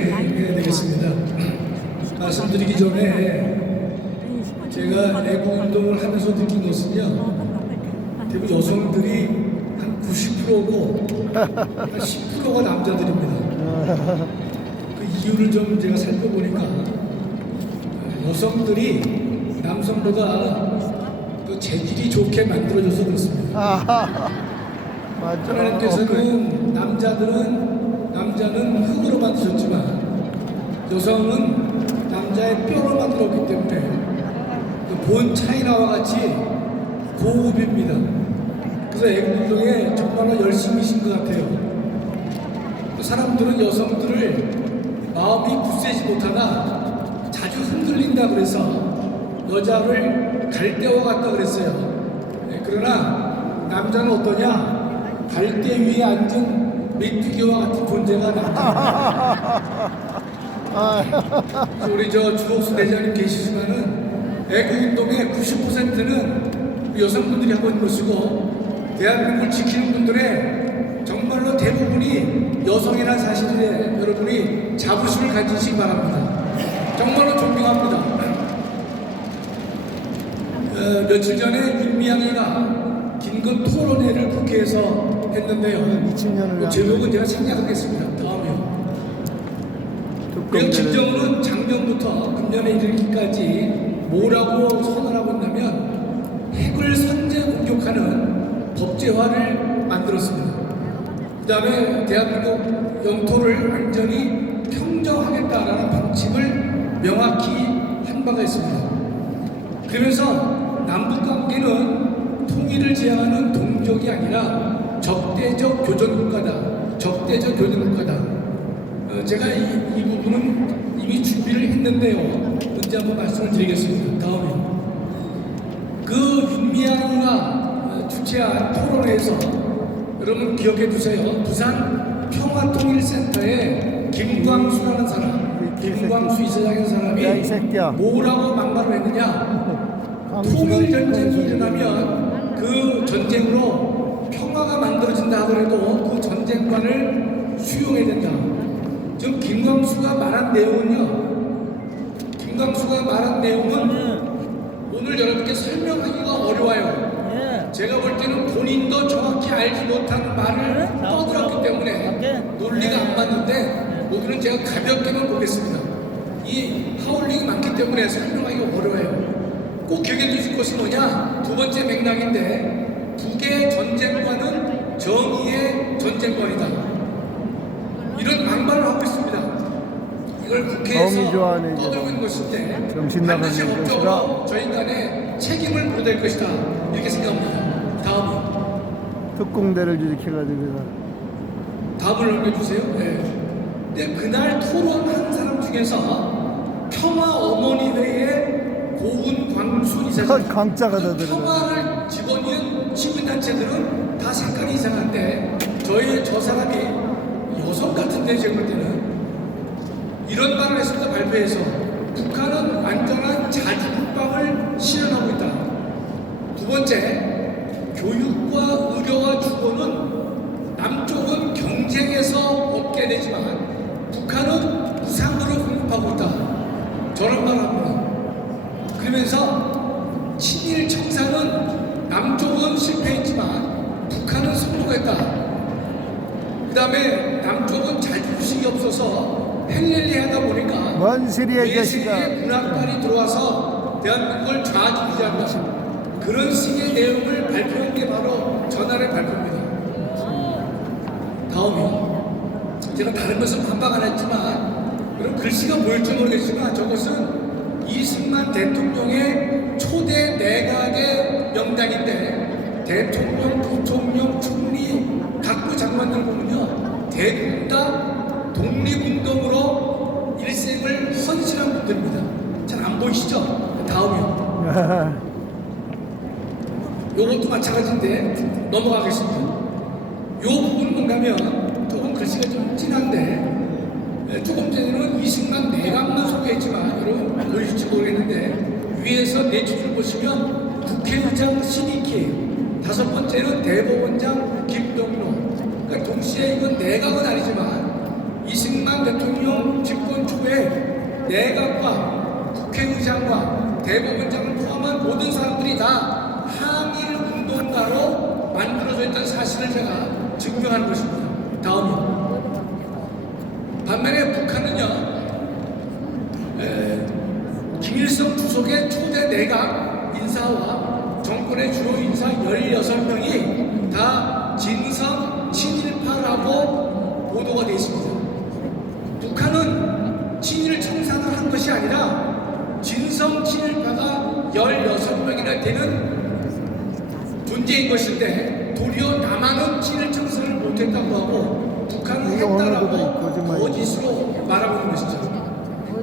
짧게 해야 되겠습니다. 말씀드리기 전에 제가 애국운동을 하면서 느낀 것은요, 대부분 여성들이 한 90%고 한 10%가 남자들입니다. 그 이유를 좀 제가 살펴보니까 여성들이 남성보다 그 재질이 좋게 만들어져서 그렇습니다. 맞죠. 하나님께서는 남자는 흙으로 만드셨지만 여성은 남자의 뼈로 만들었기 때문에 그 본 차이나와 같이 고급입니다. 그래서 애국운동에 정말로 열심히신 것 같아요. 그 사람들은 여성들을 마음이 굳세지 못하나 자주 흔들린다 그래서 여자를 갈대와 같다 그랬어요. 그러나 남자는 어떠냐? 갈대 위에 앉은 메뚜기와 같은 존재가 나타납니다. 우리 주옥수 대장님 계시지만은 애국운동의 90%는 여성분들이 하고 있는 것이고 대한민국을 지키는 분들의 정말로 대부분이 여성이라는 사실에 여러분이 자부심을 가지시기 바랍니다. 정말로 존경합니다. 며칠 전에 윤미향이가 긴급 토론회를 국회에서 했는데요. 그 제목은 제가 생략하겠습니다. 다음이요. 김정은은 작년부터 금년에 이르기까지 뭐라고 선언하고 있냐면 핵을 선제 공격하는 법제화를 만들었습니다. 그 다음에 대한민국 영토를 완전히 평정하겠다라는 방침을 명확히 한 바가 있습니다. 그러면서 남북관계는 통일을 지향하는 동족이 아니라 적대적 교전국가다. 적대적 교전국가다. 제가 이 부분은 이미 준비를 했는데요. 언제 한번 말씀을 드리겠습니다. 다음에 그 윤미향이가 주최한 토론회에서 여러분 기억해 두세요. 부산 평화통일센터에 김광수라는 사람, 김광수 이사장이라는 사람이 뭐라고 막말을 했느냐? 통일전쟁이 일어나면 그 전쟁으로 평화가 만들어진다 하더라도 그 전쟁관을 수용해야 된다. 지금 김광수가 말한 내용은 오늘 여러분께 설명하기가 어려워요. 제가 볼 때는 본인도 정확히 알지 못하는 말을 떠들었기 때문에 논리가 안 맞는데 오늘은 제가 가볍게만 보겠습니다. 이 하울링이 많기 때문에 설명하기가 어려워요. 꼭 기억해 두실 것이 뭐냐? 두 번째 맥락인데 북의 전쟁관은 정의의 전쟁관이다. 이런 막말을 하고 있습니다. 이걸 국회에서 떠들고 있는 것인데 반드시 법적으로 저희 간에 책임을 물어야 될 것이다. 이렇게 생각합니다. 다음은 특공대를 주직해가지고 다음을 넘겨주세요. 네. 근데 그날 토론한 사람 중에서 평화어머니회의 고은광수 이사장 강자가 다 들어가. 평화를 집어넣은 시민단체들은 다 색깔이 이상한데 저 사람이 여성 같은데 제가 볼 때는 이런 말을 했습니다. 발표에서 북한은 완전한 자주국방을 실현하고 있다. 두 번째, 교육과 의료와 주거는 남쪽은 경쟁에서 얻게 되지만 북한은 무상으로 공급하고 있다. 저런 말을 합니다. 그러면서 친일 청산은 남쪽은 실패했지만 북한은 성공했다. 그 다음에 남쪽은 자주식이 없어서 헬렐리 하다 보니까 뭔 소리야 외세의 문학관이 들어와서 대한민국을 좌지우지한다. 그런 식의 내용을 발표한 게 바로 전날의 발표입니다. 다음이요. 제가 다른 것은 반박 안 했지만 그런 글씨가 보일지 모르겠지만 저것은 이승만 대통령의 초대 내각의 명단인데 대통령, 부총령, 총리, 각부 장관들 보면요 대부분 다 독립운동으로 일생을 헌신한 분들입니다. 잘 안 보이시죠? 다음이요. 요것도 마찬가지인데 넘어가겠습니다. 요 부분은 뭔가면 조금 글씨가 좀 진한데 조금 전에는 이승만 내각만 소개했지만 여러분 보이실지 모르겠는데 위에서 내추를 보시면 국회의장 신익희, 다섯 번째는 대법원장 김동로. 그러니까 동시에 이건 내각은 아니지만 이승만 대통령 집권 초에 내각과 국회의장과 대법원장을 포함한 모든 사람들이 다 항일 운동가로 만들어져 있다는 사실을 제가 증명하는 것입니다. 다음이요. 반면에 북한은요, 김일성 주석의 초대 내각 인사와 정권의 주요 인사 16명이 다 진성 친일파라고 보도가 되어 있습니다. 북한은 친일 청산을 한 것이 아니라 진성 친일파가 16명이나 되는 존재인 것인데 도리어 남한은 친일 청산을 못했다고 하고 북한은 했다라고 거짓으로 말하고 있는 것이죠.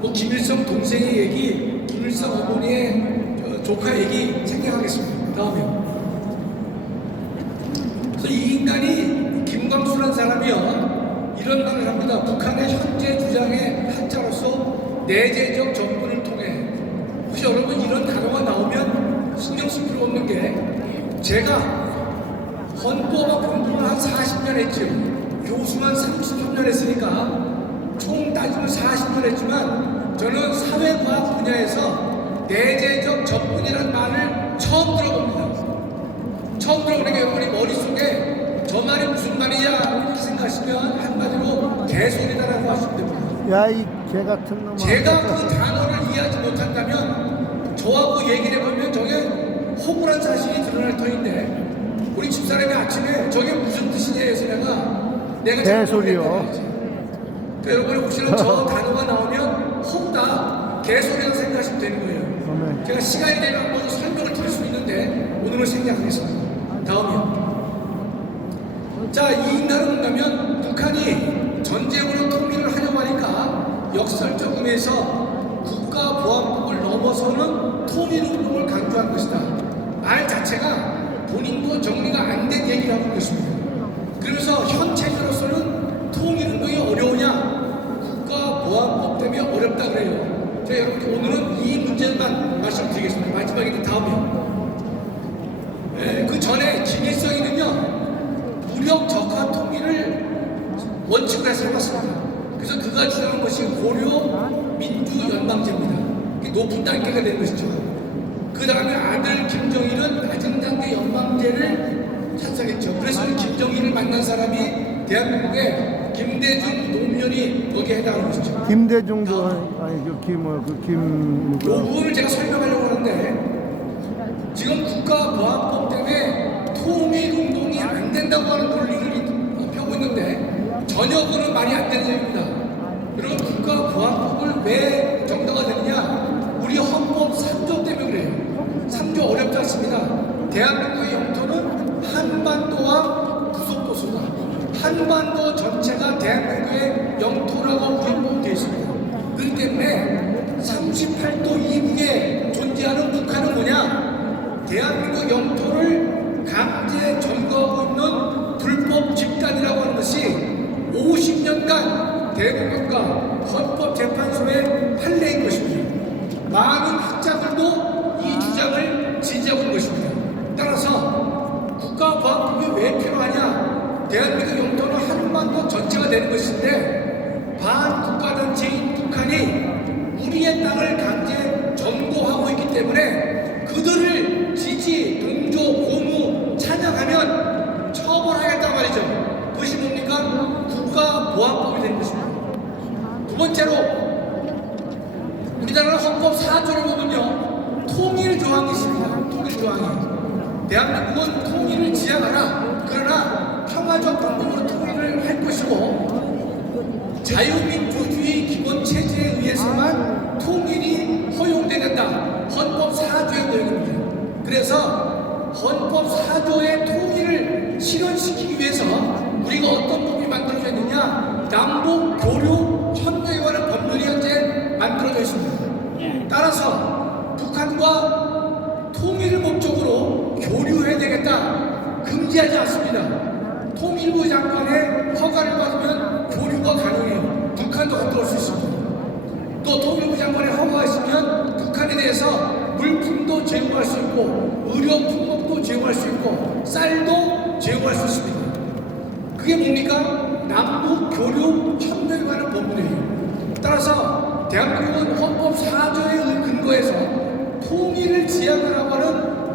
뭐 김일성 동생의 얘기, 김일성 어머니의 조카 얘기 생략하겠습니다. 다음이요. 그래서 이 인간이 김광수라는 사람이요, 이런 말을 합니다. 북한의 현재 주장의 한자로서 내재적 정권을 통해. 혹시 여러분 이런 단어가 나오면 신경 쓸 필요 없는 게, 제가 헌법학 공부를 한 40년 했죠. 교수만 33년 했으니까 총 따지면 40년 했지만 저는 사회과학 분야에서 내재적 접근이라는 말을 처음 들어봅니다. 처음 들어보니까 여러분이 머릿속에 저 말이 무슨 말이냐 이렇게 생각하시면 한마디로 개소리다라고 하시면 됩니다. 야, 이 개 같은 놈아. 제가 그 단어를 이해하지 못한다면 저하고 얘기를 해보면 저게 허구란 사실이 드러날 터인데, 우리 집사람이 아침에 저게 무슨 뜻이냐 해서 내가 개소리요. 그러니까 여러분이 혹시나 저 단어가 나오면 허구다, 개소리라고 생각하시면 되는 거예요. 제가 시간이 되면 모두 설명을 드릴 수 있는데 오늘은 생략하겠습니다. 다음이요. 자, 이 인간은 뭔가면 북한이 전쟁으로 통일을 하려고 하니까 역설적 의미에서 국가보안법을 넘어서는 통일운동을 강조한 것이다. 말 자체가 본인도 정리가 안 된 얘기를 하고 있습니다. 그래서 현 체제로서는 통일운동이 어려우냐? 국가보안법 때문에 어렵다 그래요. 자, 여러분 오늘은 이 문제만 말씀드리겠습니다. 마지막에 다음이요. 그 전에 김일성이는요, 무력 적화 통일을 원칙으로 해서 해봤습니다. 그래서 그가 주장한 것이 고려 민주연방제입니다. 높은 단계가 되는 것이죠. 그 다음에 아들 김정일은 낮은 단계 연방제를 찬성했죠. 그래서 김정일을 만난 사람이 대한민국의 김대중 노무현이 거기에 해당하는 것이죠. 김대중도 아니 김 그 부분을 제가 설명하려고 하는데, 지금 국가보안법 때문에 통일운동이 안 된다고 하는 논리를 펴고 있는데 전혀 그런 말이 안 되는 얘기입니다. 여러분, 국가보안법을 왜 정당화 되느냐? 우리 헌법 3조 때문에 그래요. 3조 어렵지 않습니다. 대한민국의 영토는 한반도와 부속도수다. 한반도 전체가 대한민국의 영토라고 우리 되어 있습니다. 그렇기 때문에 38도 이북에 존재하는 북한은 뭐냐? 대한민국 영토를 강제 점거하고 있는 불법 집단이라고 하는 것이 50년간 대법원과 헌법재판소의 판례인 것입니다. 많은 학자들도 이 주장을 지지하고 있는 것입니다. 따라서 국가보안법이 왜 필요하냐? 대한민국 영토는 한반도 전체가 되는 것인데 반국가단체인 북한이 우리의 땅을 강제 점거하고 있기 때문에 그들을 지지, 동조, 고무, 찬양하면 처벌하겠단 말이죠. 그것이 뭡니까? 국가보안법이 되는 것입니다. 두 번째로, 우리나라 헌법 4조를 보면요, 통일 조항이 있습니다. 통일 조항이. 대한민국은 통일을 지향하라. 그러나 평화적 방법으로 통일을 할 것이고 자유민주주의 기본 체제에 의해서만 통일이 허용되는다. 헌법 4조의 내용입니다. 그래서 헌법 4조의 통일을 실현시키기 위해서 우리가 어떤 법이 만들어져 있느냐? 남북 교류 협력에 관한 법률이 현재 만들어져 있습니다. 따라서 북한과 통일을 목적으로 교류해야 되겠다. 금지하지 않습니다. 통일부 장관의 허가를 받으면 교류가 가능해요. 북한도 갔다 올 수 있습니다. 또 통일부 장관의 허가가 있으면 북한에 대해서 물품도 제공할 수 있고 의료품목도 제공할 수 있고 쌀도 제공할 수 있습니다. 그게 뭡니까? 남북 교류 협력에 관한 법률이에요. 따라서 대한민국은 헌법 4조의 근거에서 통일을 지향하라고 하는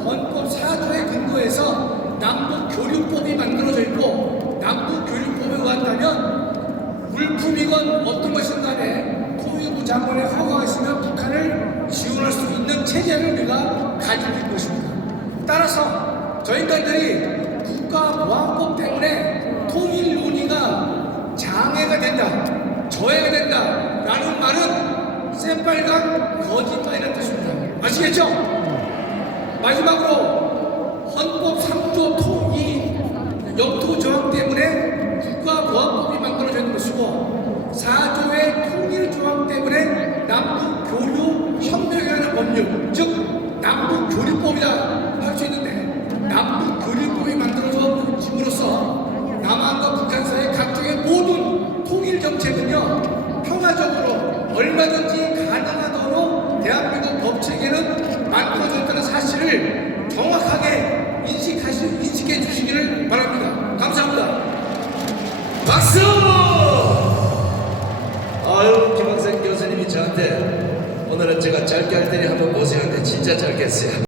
헌법 4조의 근거에서 남북 교류법이 만들어져 있고, 남북 교류법에 의한다면 물품이건 어떤 것이든 간에 통일부 장관의 허가가 있으면 북한을 지원할 수 있는 체제를 우리가 가지고 있는 것입니다. 따라서 저 인간들이 국가보안법 때문에 통일 논의가 장애가 된다, 저해가 된다 라는 말은 새빨간 거짓말이라는 뜻입니다. 아시겠죠? 마지막으로 헌법 3조 영토 조항 때문에 국가보안법이 만들어져 있는 것이고, 4조의 통일 조항 때문에 남북 교류 협력에 관한 법률, 즉 남북 교류법이다 할 수 있는데, 남북 교류법이 만들어져 짐으로써 남한과 북한 사이의 각종의 모든 통일 정책은요 평화적으로 얼마든지 가능하도록 대한민국 법체계는 만들어졌다는 사실을 정확하게 인식해 주시기를 바랍니다. 감사합니다. 박수! 아유, 김학생 교수님이 저한테 오늘은 제가 짧게 할 테니 한번 보세요. 근데 진짜 짧게 했어요.